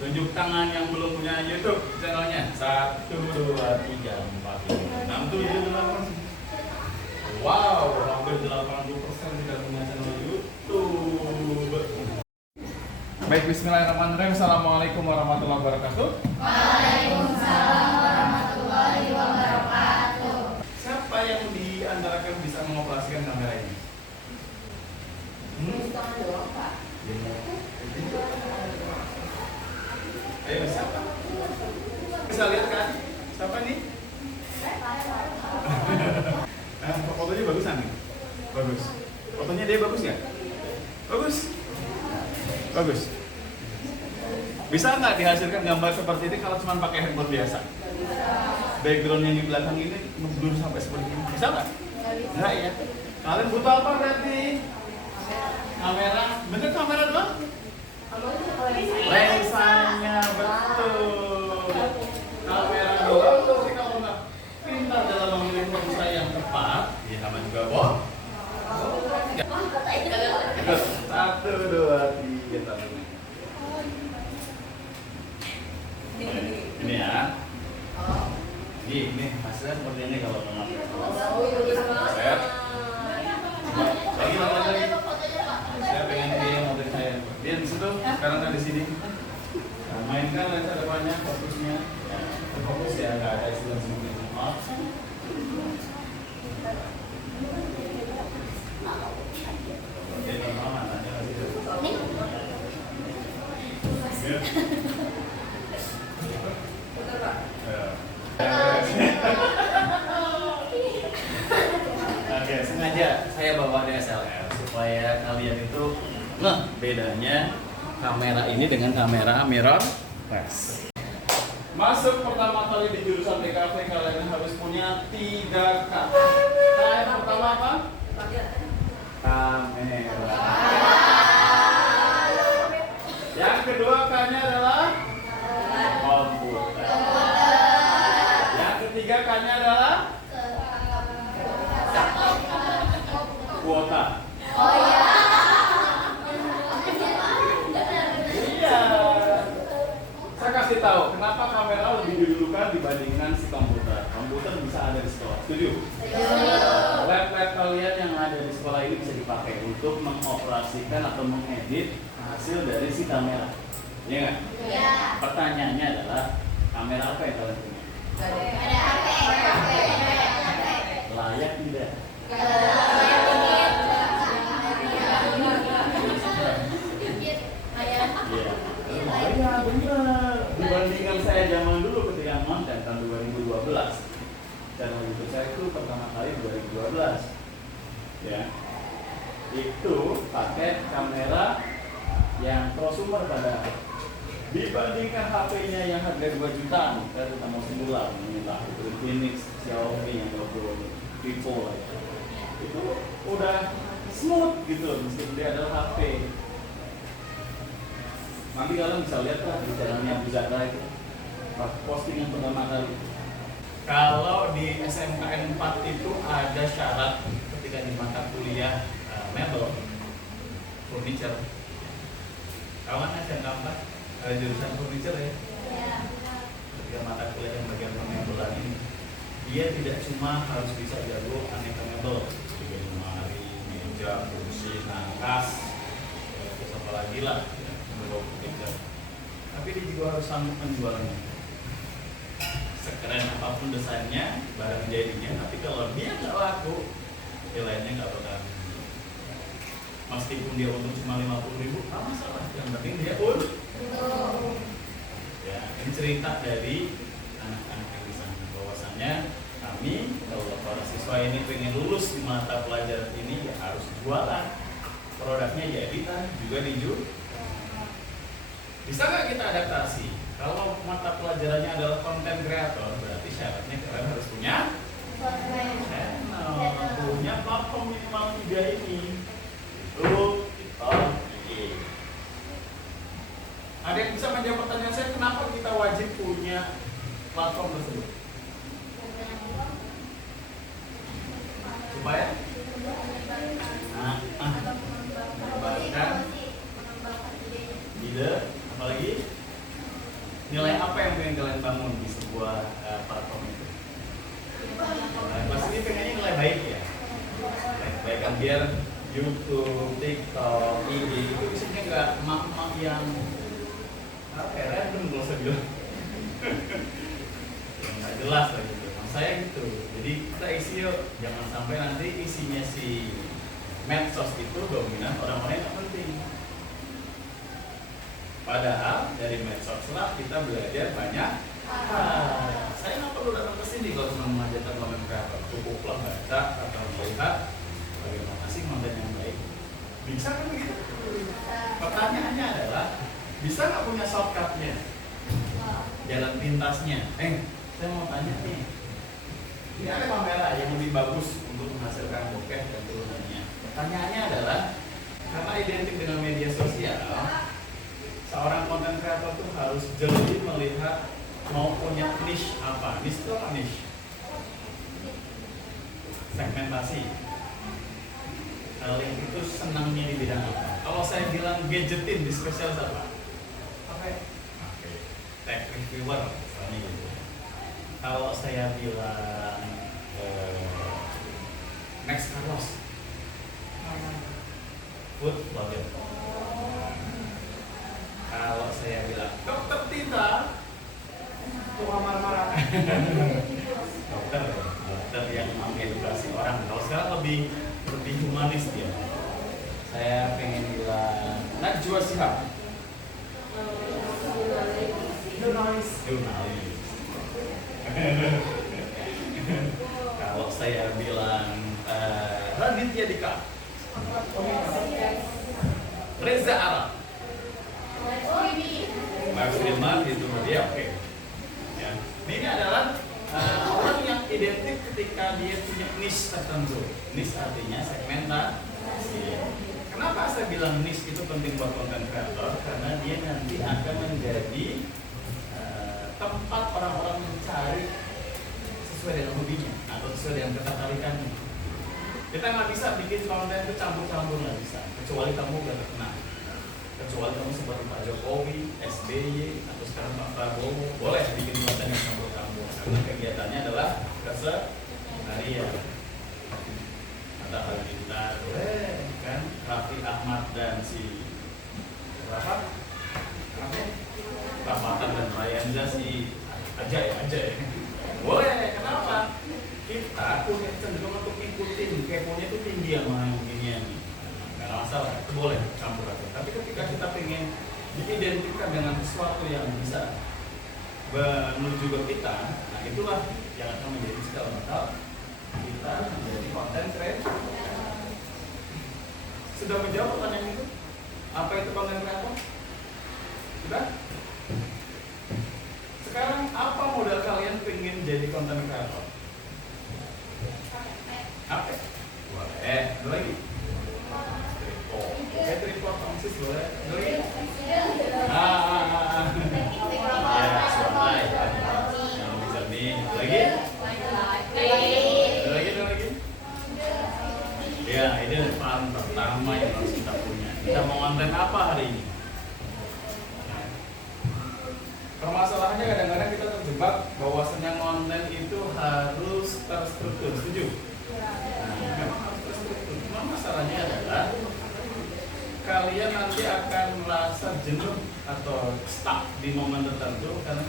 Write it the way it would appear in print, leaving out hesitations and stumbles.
Tunjuk tangan yang belum punya YouTube channelnya. 1, 2, 3, 4, 5, 6, 7, 8. Wow, hampir 80% tidak punya channel YouTube. Baik, bismillahirrahmanirrahim. Assalamualaikum warahmatullahi wabarakatuh. Waalaikumsalam warahmatullahi wabarakatuh. Siapa yang di antara kalian bisa mengoperasikan kamera ini? Ayo, siapa? Bisa lihat kan? Siapa nih? Fotonya bagusan nih? Bagus. Fotonya dia bagus nggak? Bagus. Bagus. Bisa nggak dihasilkan gambar seperti ini kalau cuma pakai handphone biasa? Background yang di belakang ini mundur sampai seperti ini. Bisa nggak? Nggak ya. Kalian butuh apa berarti? Kamera. Bener kamera doang? Lensanya, betul. Kamera doang. Tapi kalau nggak pintar dalam memilih foto yang tepat, ya nama juga bohong. 1, 2, 3. Ini ya. Ini hasilnya seperti ini kalau teman. Set. Lagi. Saya pengen dia model saya. Dia di situ, sekarang kan di sini. Nah, mainkan lensa depannya, fokusnya. Fokus ya, nggak ada istilah seperti itu. Maaf. Oke, normal matanya lagi. Oke, sengaja saya bawa DSLR supaya kalian itu bedanya kamera ini dengan kamera mirrorless. Masuk pertama kali di jurusan TKV kalian harus punya 3K. Yang pertama apa? Kamera. Yang kedua K-nya adalah komputer. Yang ketiga K-nya adalah kuota. Oh iya. Iya. Saya kasih tahu kenapa kamera lebih didulukan dibandingkan si komputer. Komputer bisa ada di sekolah. Setuju? Lab-lab kalian yang ada di sekolah ini bisa dipakai untuk mengoperasikan atau mengedit hasil dari si kamera. Iya nggak? Iya. Pertanyaannya adalah kamera apa yang kalian punya? Ada HP. Layak tidak? Iya, benar. Dibandingkan saya zaman dulu ketika nonton tahun 2012, channel YouTube saya itu pertama kali 2012, ya, itu pakai kamera yang prosumer pada dibandingkan HP-nya yang harga 2 jutaan, kita mau singular, entah itu Infinix, Xiaomi, yang Vivo, itu udah smooth gitu, meskipun dia adalah HP. Nanti kalian bisa lihat lah di channelnya Buzara itu postingan pertama kali. Kalau di SMKN 4 itu ada syarat ketika di mata kuliah mebel, furniture. Kawan SMK 4 ada jurusan furniture ya? Ketika mata kuliah yang bagian permebelan ini, dia tidak cuma harus bisa jago aneka mebel, juga lemari, meja, kursi, nangkas, terus apa lagi lah. Tapi dia juga harus sanggup menjualnya. Sekeren apapun desainnya, barang jadinya, tapi kalau dia nggak laku, nilainya nggak bakal. Meskipun dia untung cuma 50.000, nggak masalah. Yang penting dia untung. Ya, ini cerita dari anak-anak yang di sana. Bahwasannya kami, kalau para siswa ini pengen lulus di mata pelajaran ini, ya harus jualan. Produknya jadi juga dijual. Bisa nggak kita adaptasi? Kalau mata pelajarannya adalah konten kreator, berarti syaratnya kalian harus punya channel, punya platform minimal 3 ini. Itu oke. Ada yang bisa menjawab pertanyaan saya, kenapa kita wajib punya platform tersebut? Supaya menyebarkan ide, apalagi Nilai apa yang pengen kalian bangun di sebuah platform itu? Pasti pengennya nilai baik ya. Baik kan, biar YouTube, TikTok, IG itu isinya nggak emak-emak yang apa ya, random kalau saya bilang. Yang nggak jelas lah gitu. Saya gitu. Jadi kita isi yuk, jangan sampai nanti isinya si medsos itu dominan orang-orang yang nggak penting. Padahal dari medsos lah kita belajar banyak. Saya nggak perlu datang ke sini kalau cuma mengajarkan konten kreator. Cukuplah baca atau melihat bagaimana sih konten yang baik. Bisa kan begitu? Pertanyaannya adalah, bisa nggak punya shortcutnya? Jalan pintasnya. Saya mau tanya nih. Ini ada kamera yang lebih bagus untuk menghasilkan bokeh dan turunannya. Pertanyaannya adalah, karena identik dengan media sosial, seorang konten kreator tuh harus jeli melihat mau punya niche apa. Niche itu apa niche? Segmentasi. Kalian itu senangnya di bidang apa? Kalau saya bilang gadgetin, di spesial apa? Oke. Tech reviewer misalnya gitu. Kalau saya bilang next Carlos, food blogger. Kalau saya bilang dokter Tita, tukang marah-marah. dokter yang mengedukasi orang. Kalau sekarang lebih humanis dia. Saya pengen bilang Najwa Shihab, jurnalis. Kalau saya bilang Raditya Dika, Reza Arab, Mas Firman itu dia oke. Ya. Ini adalah orang yang identik ketika dia punya niche tertentu. Niche artinya segmentasi. Kenapa saya bilang niche itu penting buat konten kreator? Karena dia nanti akan menjadi tempat orang-orang mencari sesuai dengan hobinya atau sesuai dengan ketertarikannya. Kita nggak bisa bikin konten itu campur-campur, nggak bisa. Kecuali kamu udah terkenal. Kecuali kamu seperti Pak Jokowi, SBY, atau sekarang Pak Prabowo, boleh bikin konten yang campur-campur. Karena kegiatannya adalah keseharian. Ada Halilintar, boleh kan? Raffi Ahmad dan si berapa? Rahmatan dan Rayanza si aja ya. Boleh, kenapa? Kita punya cenderung untuk ngikutin, keponya itu tinggi sama yang beginian. Gak masalah, itu boleh campur aja. Tapi ketika kita pengen diidentikan dengan sesuatu yang bisa menuju ke kita, nah itulah yang akan menjadi cikal bakal kita menjadi konten kreator. Sudah menjawab pertanyaan itu? Apa itu konten kreator? Sudah? Sekarang apa modal kalian pengen jadi konten kreator? Apa? Boleh. Ada lagi? Tripod. Oke, tripod tongsis boleh. Ada lagi? Ya, suara ya. Yang bisa nih. Ada lagi? Ada lagi? Ya, ini peran pertama yang harus kita punya. Kita mau konten apa hari ini? Permasalahannya kadang-kadang kita terjebak bahwasanya konten itu harus terstruktur, setuju? Nah, memang harus terstruktur. Cuma masalahnya adalah kalian nanti akan merasa jenuh atau stuck di momen tertentu karena